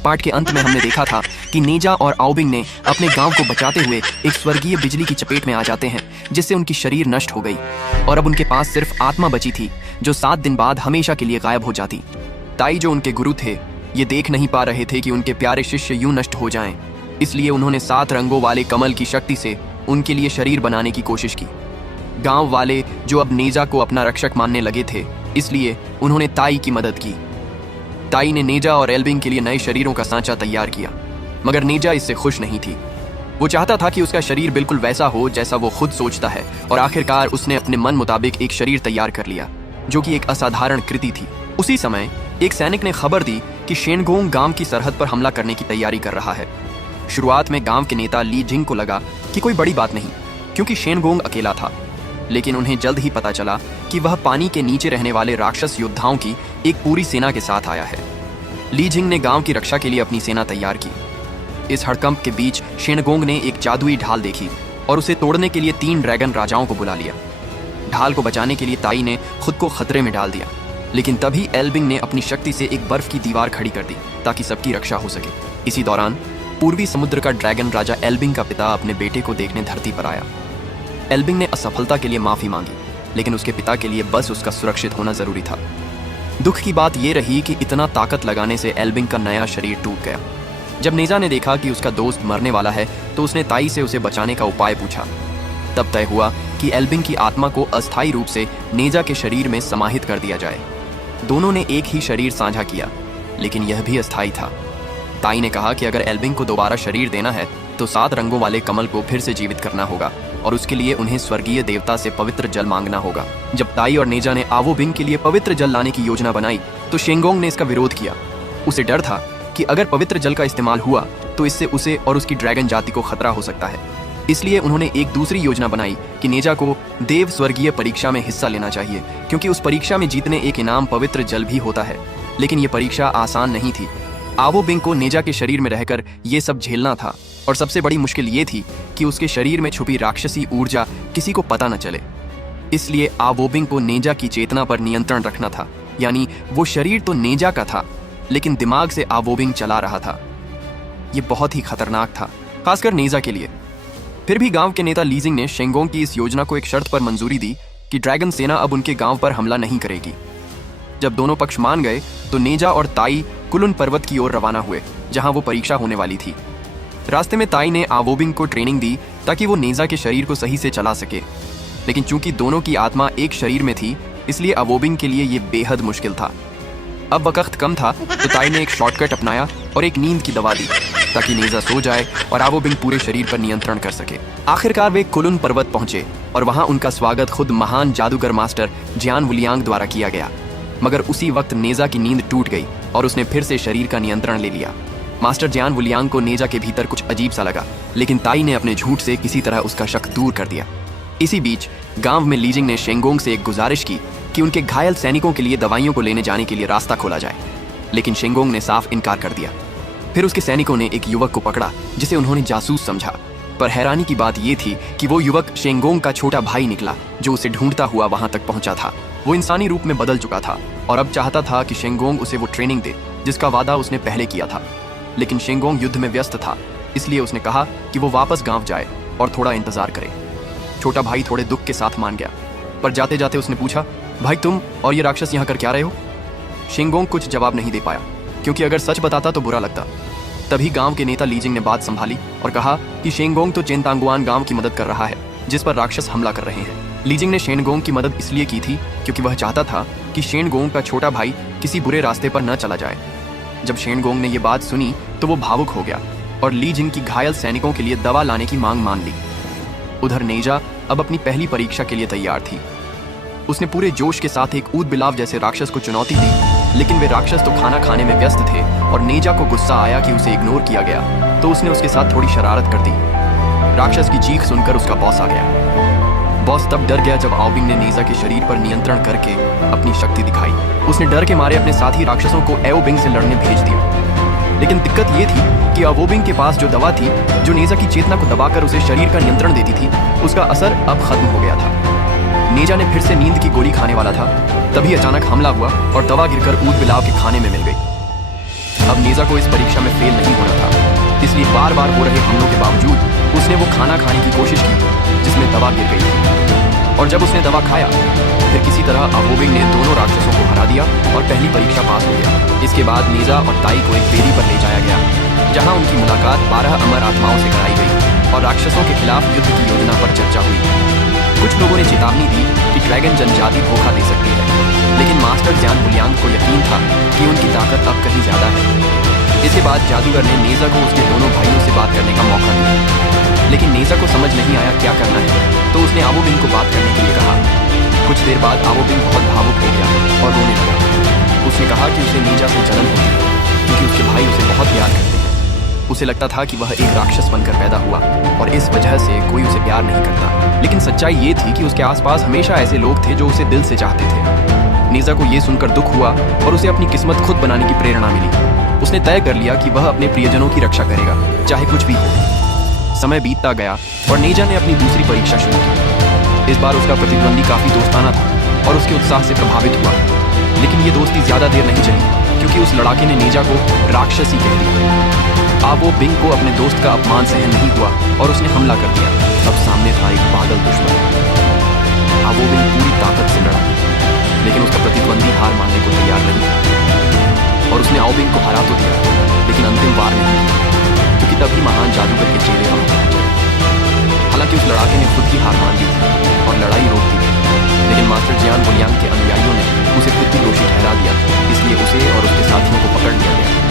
Part के अंत में हमने देखा था कि नेजा और आओबिंग ने अपने गांव को बचाते हुए एक स्वर्गीय बिजली की चपेट में आ जाते हैं, जिससे उनकी शरीर नष्ट हो गई और अब उनके पास सिर्फ आत्मा बची थी, जो 7 दिन बाद हमेशा के लिए गायब हो जाती। ताई, जो उनके गुरु थे, ये देख नहीं पा रहे थे कि उनके प्यारे शिष्य यूं नष्ट हो जाएं, इसलिए उन्होंने 7 रंगों वाले कमल की शक्ति से उनके लिए शरीर बनाने की कोशिश की। गांव वाले, जो अब नेजा को अपना रक्षक मानने लगे थे, इसलिए उन्होंने ताई की मदद की। ताई ने नेजा और एल्बिंग के लिए नए शरीरों का सांचा तैयार किया, मगर नेजा इससे खुश नहीं थी। वो चाहता था कि उसका शरीर बिल्कुल वैसा हो जैसा वो खुद सोचता है, और आखिरकार उसने अपने मन मुताबिक एक शरीर तैयार कर लिया, जो कि एक असाधारण कृति थी। उसी समय एक सैनिक ने खबर दी कि शेनगोंग गांव की सरहद पर हमला करने की तैयारी कर रहा है। शुरुआत में गांव के नेता ली जिंग को लगा कि कोई बड़ी बात नहीं, क्योंकि शेनगोंग अकेला था, लेकिन उन्हें जल्द ही पता चला कि वह पानी के नीचे रहने वाले राक्षस योद्धाओं की एक पूरी सेना के साथ आया है। ली जिंग ने गांव की रक्षा के लिए अपनी सेना तैयार की। इस हड़कंप के बीच शेनगोंग ने एक जादुई ढाल देखी और उसे तोड़ने के लिए 3 ड्रैगन राजाओं को बुला लिया। ढाल को बचाने के लिए ताई ने खुद को खतरे में डाल दिया, लेकिन तभी एल्बिंग ने अपनी शक्ति से एक बर्फ की दीवार खड़ी कर दी ताकि सबकी रक्षा हो सके। इसी दौरान पूर्वी समुद्र का ड्रैगन राजा एल्बिंग का पिता अपने बेटे को देखने धरती पर आया। एल्बिंग ने असफलता के लिए माफी मांगी, लेकिन उसके पिता के लिए बस उसका सुरक्षित होना जरूरी था। दुख की बात यह रही कि इतना ताकत लगाने से एल्बिंग का नया शरीर टूट गया। जब नेजा ने देखा कि उसका दोस्त मरने वाला है, तो उसने ताई से उसे बचाने का उपाय पूछा। तब तय हुआ कि एल्बिंग की आत्मा को अस्थायी रूप से नेजा के शरीर में समाहित कर दिया जाए। दोनों ने एक ही शरीर साझा किया, लेकिन यह भी अस्थायी था। ताई ने कहा कि अगर एल्बिंग को दोबारा शरीर देना है तो 7 रंगों वाले कमल को फिर से जीवित करना होगा, और उसके लिए उन्हें स्वर्गीय देवता से पवित्र जल मांगना होगा। जब ताई और नेजा ने आवोबिंग के लिए पवित्र जल लाने की योजना बनाई, तो शेंगोंग ने इसका विरोध किया। उसे डर था कि अगर पवित्र जल का इस्तेमाल हुआ तो इससे उसे और उसकी ड्रैगन जाति को खतरा हो सकता है। इसलिए उन्होंने एक दूसरी योजना बनाई कि नेजा को देव स्वर्गीय परीक्षा में हिस्सा लेना चाहिए, क्योंकि उस परीक्षा में जीतने एक इनाम पवित्र जल भी होता है। लेकिन यह परीक्षा आसान नहीं थी। आवोबिंग को नेजा के शरीर में रहकर ये सब झेलना था, और सबसे बड़ी मुश्किल ये थी कि उसके शरीर में छुपी राक्षसी ऊर्जा किसी को पता न चले। इसलिए आवोबिंग को नेजा की चेतना पर नियंत्रण रखना था, यानी वो शरीर तो नेजा का था, लेकिन दिमाग से आवोबिंग चला रहा था। ये बहुत ही खतरनाक था, खासकर नेजा के लिए। फिर भी गांव के नेता लीजिंग ने शेंगोंग की इस योजना को एक शर्त पर मंजूरी दी कि ड्रैगन सेना अब उनके गांव पर हमला नहीं करेगी। जब दोनों पक्ष मान गए, तो नेजा और ताई कुलुन पर्वत की ओर रवाना हुए, जहां वो परीक्षा होने वाली थी। रास्ते में ताई ने आवोबिंग को ट्रेनिंग दी ताकि वो नेजा के शरीर को सही से चला सके, लेकिन चूंकि दोनों की आत्मा एक शरीर में थी, इसलिए आवोबिंग के लिए ये बेहद मुश्किल था। अब वक्त कम था, तो ताई ने एक शॉर्टकट अपनाया और एक नींद की दवा दी ताकि नेजा सो जाए और आवोबिंग पूरे शरीर पर नियंत्रण कर सके। आखिरकार वे कुलुन पर्वत पहुंचे और वहां उनका स्वागत खुद महान जादूगर मास्टर जियान वुलियांग द्वारा किया गया। मगर उसी वक्त नेजा की नींद टूट गई और उसने फिर से शरीर का नियंत्रण ले लिया। मास्टर जियान वुलियांग को नेजा के भीतर कुछ अजीब सा लगा, लेकिन ताई ने अपने झूठ से किसी तरह उसका शक दूर कर दिया। इसी बीच गांव में लीजिंग ने शेंगोंग से एक गुजारिश की कि उनके घायल सैनिकों के लिए दवाइयों को लेने जाने के लिए रास्ता खोला जाए, लेकिन शेंगोंग ने साफ इनकार कर दिया। फिर उसके सैनिकों ने एक युवक को पकड़ा जिसे उन्होंने जासूस समझा, पर हैरानी की बात यह थी कि वो युवक शेंगोंग का छोटा भाई निकला, जो उसे ढूंढता हुआ वहां तक पहुंचा था। वो इंसानी रूप में बदल चुका था और अब चाहता था कि शेंगोंग उसे वो ट्रेनिंग दे जिसका वादा उसने पहले किया था। लेकिन शेंगोंग युद्ध में व्यस्त था, इसलिए उसने कहा कि वो वापस गांव जाए और थोड़ा इंतजार करे। छोटा भाई थोड़े दुख के साथ मान गया, पर जाते जाते उसने पूछा, भाई तुम और ये राक्षस यहाँ कर क्या रहे हो? शेंगोंग कुछ जवाब नहीं दे पाया, क्योंकि अगर सच बताता तो बुरा लगता। तभी गांव के नेता लीजिंग ने बात संभाली और कहा कि शेंगोंग तो चेनतांगुआन गांव की मदद कर रहा है, जिस पर राक्षस हमला कर रहे हैं। लीजिंग ने शेनगोंग की मदद इसलिए की थी क्योंकि वह चाहता था कि शेनगोंग का छोटा भाई किसी बुरे रास्ते पर न चला जाए। जब शेनगोंग ने यह बात सुनी तो वो भावुक हो गया और लीजिंग की घायल सैनिकों के लिए दवा लाने की मांग मान ली। उधर नेजा अब अपनी पहली परीक्षा के लिए तैयार थी। उसने पूरे जोश के साथ एक ऊद बिलाव जैसे राक्षस को चुनौती दी, लेकिन वे राक्षस तो खाना खाने में व्यस्त थे और नेजा को गुस्सा आया कि उसे इग्नोर किया गया, तो उसने उसके साथ थोड़ी शरारत कर दी। राक्षस की चीख सुनकर उसका बॉस आ गया। बॉस तब डर गया जब आवोबिंग ने नेजा के शरीर पर नियंत्रण करके अपनी शक्ति दिखाई। उसने डर के मारे अपने साथी राक्षसों को आवोबिंग से लड़ने भेज दिया। लेकिन दिक्कत ये थी कि आवोबिंग के पास जो दवा थी, जो नेजा की चेतना को दबाकर उसे शरीर का नियंत्रण देती थी, उसका असर अब खत्म हो गया था। नेजा ने फिर से नींद की गोली खाने वाला था, तभी अचानक हमला हुआ और दवा गिरकर ऊद बिलाव के खाने में मिल गई। अब नेजा को इस परीक्षा में फेल नहीं होना था, इसलिए बार बार हो रहे हमलों के बावजूद उसने वो खाना खाने की कोशिश की जिसमें दवा गिर गई थी। और जब उसने दवा खाया फिर किसी तरह अवोबिंग ने दोनों राक्षसों को हरा दिया और पहली परीक्षा पास हो गया। इसके बाद नेजा और ताई को एक वेदी पर ले जाया गया, जहां उनकी मुलाकात 12 अमर आत्माओं से कराई गई और राक्षसों के खिलाफ युद्ध की योजना पर चर्चा हुई। कुछ लोगों ने चेतावनी दी कि ड्रैगन जनजाति धोखा दे सकती है, लेकिन मास्टर जियान बुलियांग को यकीन था कि उनकी ताकत अब कहीं ज्यादा है। इसके बाद जादूगर ने नेजा को उसके दोनों भाइयों से बात करने का मौका दिया, लेकिन नेजा को समझ नहीं आया क्या करना है, तो उसने आवोबिंग को बात करने के लिए कहा। कुछ देर बाद आवोबिंग बहुत भावुक हो गया और रोने लगा। उसने कहा कि उसे नेजा से जलन होती है क्योंकि उसके भाई उसे बहुत प्यार करते हैं। उसे लगता था कि वह एक राक्षस बनकर पैदा हुआ और इस वजह से कोई उसे प्यार नहीं करता, लेकिन सच्चाई ये थी कि उसके आसपास हमेशा ऐसे लोग थे जो उसे दिल से चाहते थे। नेजा को ये सुनकर दुख हुआ और उसे अपनी किस्मत खुद बनाने की प्रेरणा मिली। उसने तय कर लिया कि वह अपने प्रियजनों की रक्षा करेगा, चाहे कुछ भी हो। समय बीतता गया और नेजा ने अपनी दूसरी परीक्षा शुरू की। इस बार उसका प्रतिद्वंदी काफी दोस्ताना था और उसके उत्साह से प्रभावित हुआ, लेकिन ये दोस्ती ज्यादा देर नहीं चली क्योंकि उस लड़ाके ने नेजा को राक्षसी कह दिया। आवोबिंग को अपने दोस्त का अपमान सहन नहीं हुआ और उसने हमला कर दिया। अब सामने था एक पागल दुश्मन। आवोबिंग पूरी ताकत से लड़ा, लेकिन उसका प्रतिद्वंदी हार मानने को तैयार नहीं था और उसने आवोबिंग को हरा तो दिया, लेकिन अंतिम वार नहीं किया, क्योंकि तभी महान जादूगर के चेले वहां पहुंच गए। हालांकि उस लड़ाके ने खुद ही हार मान ली थी और लड़ाई रोक दी थी, लेकिन मास्टर जियान बुलियांग के अनुयायियों ने उसे खुद भी दोषी ठहरा दिया, इसलिए उसे और उसके साथियों को पकड़ लिया गया।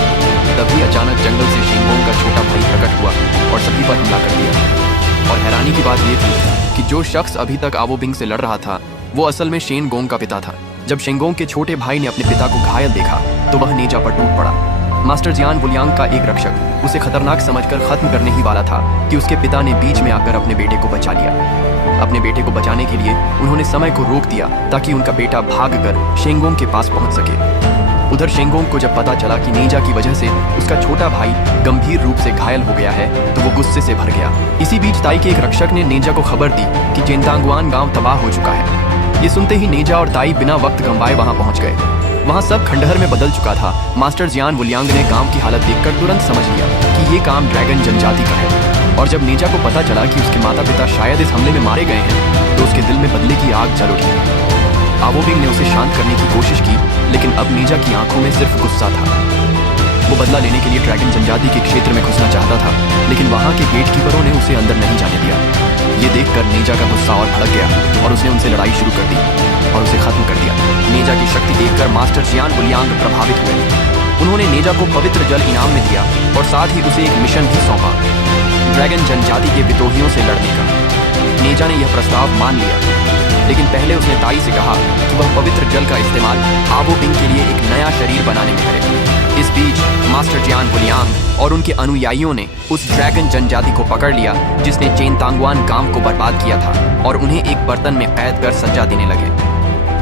तभी अचानक जंगल से शेंगोंग का छोटा भाई प्रकट हुआ और सभी पर हमला कर दिया। और हैरानी की बात यह थी कि जो शख्स अभी तक आवोबिंग से लड़ रहा था वो असल में शेंगोंग का पिता था। जब शेंगोंग के छोटे भाई ने अपने पिता को घायल देखा तो वह नेजा पर टूट पड़ा। मास्टर जियान बुलियांग का एक रक्षक उसे खतरनाक समझकर खत्म करने ही वाला था कि उसके पिता ने बीच में आकर अपने बेटे को बचा लिया। अपने बेटे को बचाने के लिए उन्होंने समय को रोक दिया ताकि उनका बेटा भागकर शेंगोंग के पास पहुंच सके। उधर शेंगोंग को जब पता चला कि नेजा की वजह से उसका छोटा भाई गंभीर रूप से घायल हो गया है तो वो गुस्से से भर गया। इसी बीच ताई के एक रक्षक ने नेजा को खबर दी कि चेंतांगुआन गांव तबाह हो चुका है। ये सुनते ही नेजा और ताई बिना वक्त गंवाए वहां पहुंच गए। वहां सब खंडहर में बदल चुका था। मास्टर जियान बुलियांग ने गांव की हालत देखकर तुरंत समझ लिया कि ये काम ड्रैगन जनजाति का है। और जब नेजा को पता चला कि उसके माता पिता शायद इस हमले में मारे गए हैं तो उसके दिल में बदले की आग जल उठी। आवोबिंग ने उसे शांत करने की कोशिश की, लेकिन अब नेजा की आंखों में सिर्फ गुस्सा था। वो बदला लेने के लिए ड्रैगन जनजाति के क्षेत्र में घुसना चाहता था, लेकिन वहां के गेटकीपरों ने उसे अंदर नहीं जाने दिया। ये देखकर नेजा का गुस्सा और भड़क गया और उसने उनसे लड़ाई शुरू कर दी और उसे खत्म कर दिया। नेजा की शक्ति देखकर मास्टर जियान बुलियांग प्रभावित हुए। उन्होंने नेजा को पवित्र जल इनाम में दिया और साथ ही उसे एक मिशन भी सौंपा, ड्रैगन जनजाति के विद्रोहियों से लड़ने का। नेजा ने यह प्रस्ताव मान लिया, लेकिन पहले उसने ताई से कहा कि वह पवित्र जल का इस्तेमाल आवोबिंग के लिए एक नया शरीर बनाने में करे। इस बीच मास्टर जियान बुलियांग और उनके अनुयायियों ने उस ड्रैगन जनजाति को पकड़ लिया जिसने चेंतांगुआन गांव को बर्बाद किया था और उन्हें एक बर्तन में कैद कर सजा देने लगे।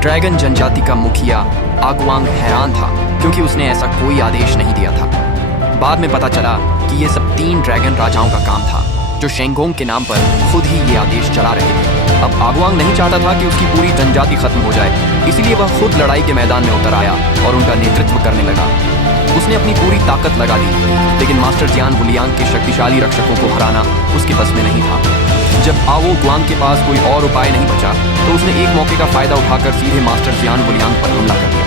ड्रैगन जनजाति का मुखिया आगुआंग हैरान था क्योंकि उसने ऐसा कोई आदेश नहीं दिया था। बाद में पता चला कि ये सब 3 ड्रैगन राजाओं का काम था जो शेंगोंग के नाम पर खुद ही ये आदेश चला रहे थे। अब आगुआंग नहीं चाहता था कि उसकी पूरी जनजाति खत्म हो जाए, इसलिए वह खुद लड़ाई के मैदान में उतर आया और उनका नेतृत्व करने लगा। उसने अपनी पूरी ताकत लगा दी, लेकिन मास्टर जियान बुलियांग के शक्तिशाली रक्षकों को हराना उसके बस में नहीं था। जब आवो गुआंग के पास कोई और उपाय नहीं बचा तो उसने एक मौके का फायदा उठाकर सीधे मास्टर जियान बुलियांग पर हमला कर दिया,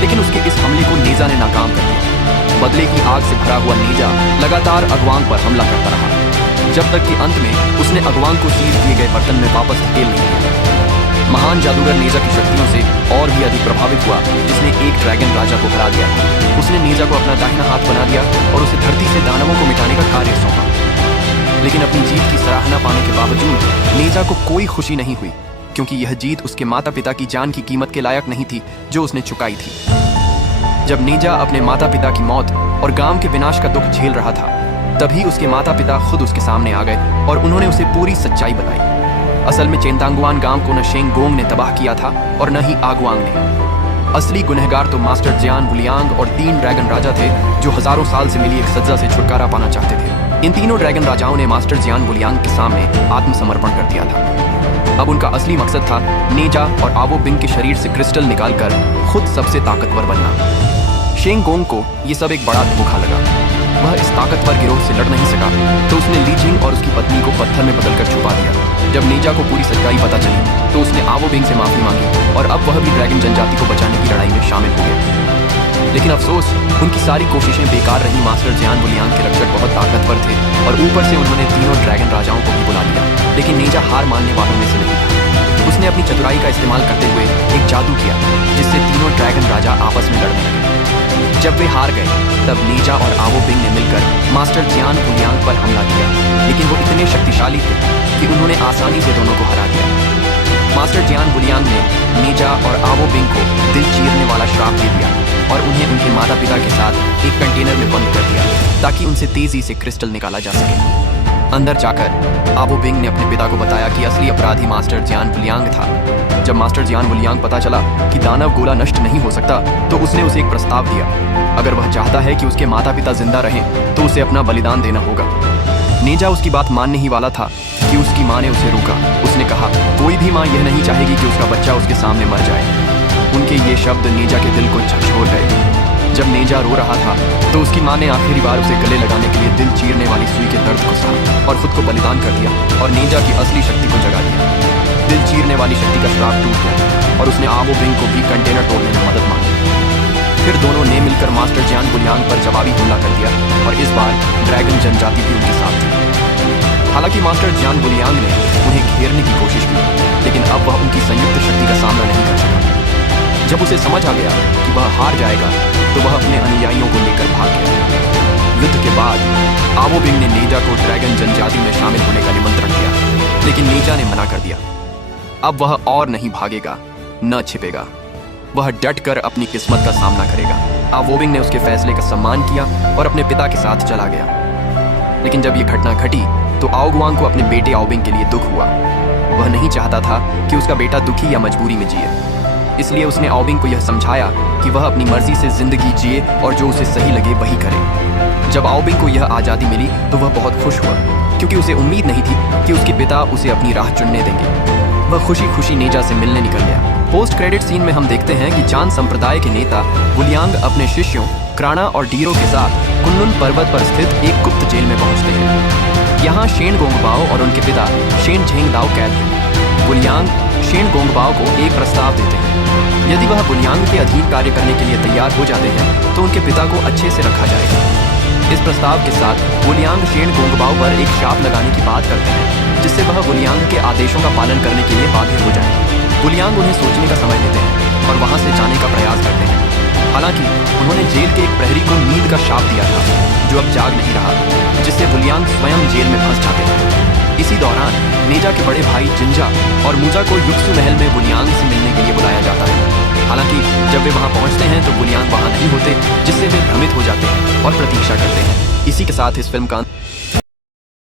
लेकिन उसके इस हमले को नेजा ने नाकाम कर दिया। बदले की आग से भरा हुआ नेजा लगातार अगवांग पर हमला करता रहा, जब तक कि अंत में उसने अगवांग को सील किए गए बर्तन में वापस धकेल नहीं दिया। महान जादूगर नेजा की शक्तियों से और भी अधिक प्रभावित हुआ, जिसने एक ड्रैगन राजा को हरा दिया। उसने नेजा को अपना दाहिना हाथ बना दिया और उसे धरती से दानवों को मिटाने का कार्य सौंपा। लेकिन अपनी जीत की सराहना पाने के बावजूद नेजा को कोई खुशी नहीं हुई, क्योंकि यह जीत उसके माता पिता की जान की कीमत के लायक नहीं थी जो उसने चुकाई थी। जब नेजा अपने माता पिता की मौत और गांव के विनाश का दुख झेल रहा था, तभी उसके माता पिता खुद उसके सामने आ गए और उन्होंने उसे पूरी सच्चाई बताई। असल में चेंतांगुआन गांव को न शेंगोंग ने तबाह किया था और न ही आगुआंग ने। असली गुनहगार तो मास्टर जियान बुलियांग और 3 ड्रैगन राजा थे जो हजारों साल से मिली एक सजा से छुटकारा पाना चाहते थे। इन तीनों ड्रैगन राजाओं ने मास्टर जियान बुलियांग के सामने आत्मसमर्पण कर दिया था। अब उनका असली मकसद था नेजा और आवो बिंग के शरीर से क्रिस्टल निकालकर खुद सबसे ताकतवर बनना। शेंगोंग को ये सब एक बड़ा धोखा लगा। वह इस ताकतवर गिरोह से लड़ नहीं सका, तो उसने ली जिंग और उसकी पत्नी को पत्थर में बदलकर छुपा दिया। जब नेजा को पूरी सच्चाई पता चली तो उसने आवो बिंग से माफी मांगी और अब वह भी ड्रैगन जनजाति को बचाने की लड़ाई में शामिल हो गया। लेकिन अफसोस, उनकी सारी कोशिशें बेकार रही। मास्टर जियान बुलियांग के रक्षक बहुत ताकतवर थे और ऊपर से उन्होंने तीनों ड्रैगन राजाओं को भी बुला लिया। लेकिन नेजा हार मानने वालों में से नहीं था। उसने अपनी चतुराई का इस्तेमाल करते हुए एक जादू किया जिससे तीनों ड्रैगन राजा आपस में लड़ने लगे। जब वे हार गए तब नेजा और आवो बिंग ने मिलकर मास्टर जियान बुलियांग पर हमला किया, लेकिन वो इतने शक्तिशाली थे कि उन्होंने आसानी से दोनों को हरा दिया। मास्टर जियान बुलियांग ने नेजा और आवो बिंग को दिल चीरने वाला श्राप दे दिया और उन्हें उनके माता पिता के साथ एक कंटेनर में बंद कर दिया ताकि उनसे तेजी से क्रिस्टल निकाला जा सके। अंदर जाकर आवो बिंग ने अपने पिता को बताया कि असली अपराधी मास्टर जियान बुलियांग था। जब मास्टर जियान बुलियांग पता चला कि दानव गोला नष्ट नहीं हो सकता तो उसने उसे एक प्रस्ताव दिया। अगर वह चाहता है कि उसके माता पिता जिंदा रहें तो उसे अपना बलिदान देना होगा। नेजा उसकी बात मानने ही वाला था कि उसकी माँ ने उसे रोका। उसने कहा, कोई भी माँ यह नहीं चाहेगी कि उसका बच्चा उसके सामने मर जाए। उनके ये शब्द नेजा के दिल को झकझोर गए। जब नेजा रो रहा था तो उसकी माँ ने आखिरी बार उसे गले लगाने के लिए दिल चीरने वाली सुई के दर्द को सहा और खुद को बलिदान कर दिया और नेजा की असली शक्ति को जगा दिया। दिल चीरने वाली शक्ति का श्राप टूट गया और उसने आवो बिंग को भी कंटेनर तोड़ने में मदद मांगी। फिर दोनों ने मिलकर मास्टर जियान बुलियांग पर जवाबी हमला कर दिया और इस बार ड्रैगन जनजाति भी उनके साथ थी। हालांकि मास्टर जियान बुलियांग ने उन्हें घेरने की कोशिश की, लेकिन अब वह उनकी संयुक्त शक्ति का सामना नहीं कर सका। जब उसे समझ आ गया कि वह हार जाएगा तो वह अपने अनुयायियों को लेकर भाग गया। युद्ध के बाद आवो बिंग ने नेजा को ड्रैगन जनजाति में शामिल होने का निमंत्रण दिया, लेकिन नेजा ने मना कर दिया। अब वह और नहीं भागेगा, न छिपेगा। वह डट कर अपनी किस्मत का सामना करेगा। आवो बिंग ने उसके फैसले का सम्मान किया और अपने पिता के साथ चला गया। लेकिन जब यह घटना घटी तो आओगुआंग को अपने बेटे आओबिंग के लिए दुख हुआ। वह नहीं चाहता था कि उसका बेटा दुखी या मजबूरी में जिए, इसलिए उसने आओबिंग को यह समझाया कि वह अपनी मर्जी से जिंदगी जिए और जो उसे सही लगे वही करे। जब आओबिंग को यह आज़ादी मिली तो वह बहुत खुश हुआ, क्योंकि उसे उम्मीद नहीं थी कि उसके पिता उसे अपनी राह चुनने देंगे। वह खुशी खुशी नेजा से मिलने निकल गया। पोस्ट क्रेडिट सीन में हम देखते हैं कि चांद संप्रदाय के नेता बुलियांग अपने शिष्यों क्राना और डीरो के साथ कुनलुन पर्वत पर स्थित एक गुप्त जेल में पहुंचते हैं। यहाँ शेन गोंगबाओ और उनके पिता शेन झेंगदाओ कैद हैं। बुलियांग शेन गोंगबाओ को एक प्रस्ताव देते हैं। यदि वह बुलियांग के अधीन कार्य करने के लिए तैयार हो जाते हैं तो उनके पिता को अच्छे से रखा जाएगा। इस प्रस्ताव के साथ बुलियांग शेन गोंगबाओ पर एक शाप लगाने की बात करते हैं, जिससे वह बुलियांग के आदेशों का पालन करने के लिए बाध्य हो जाए। बुलियांग उन्हें सोचने का समय देते हैं और वहां से जाने का प्रयास करते हैं। हालांकि उन्होंने जेल के एक प्रहरी को नींद का शाप दिया था, जो अब जाग नहीं रहा, जिससे बुलियांग स्वयं जेल में फंस जाते हैं। इसी दौरान नेजा के बड़े भाई जिंजा और मूजा को युक्सु महल में बुलियांग से मिलने के लिए बुलाया जाता है। हालांकि जब वे वहां पहुंचते हैं तो बुलियांग वहां नहीं होते, जिससे वे भ्रमित हो जाते हैं और प्रतीक्षा करते हैं। इसी के साथ इस फिल्म का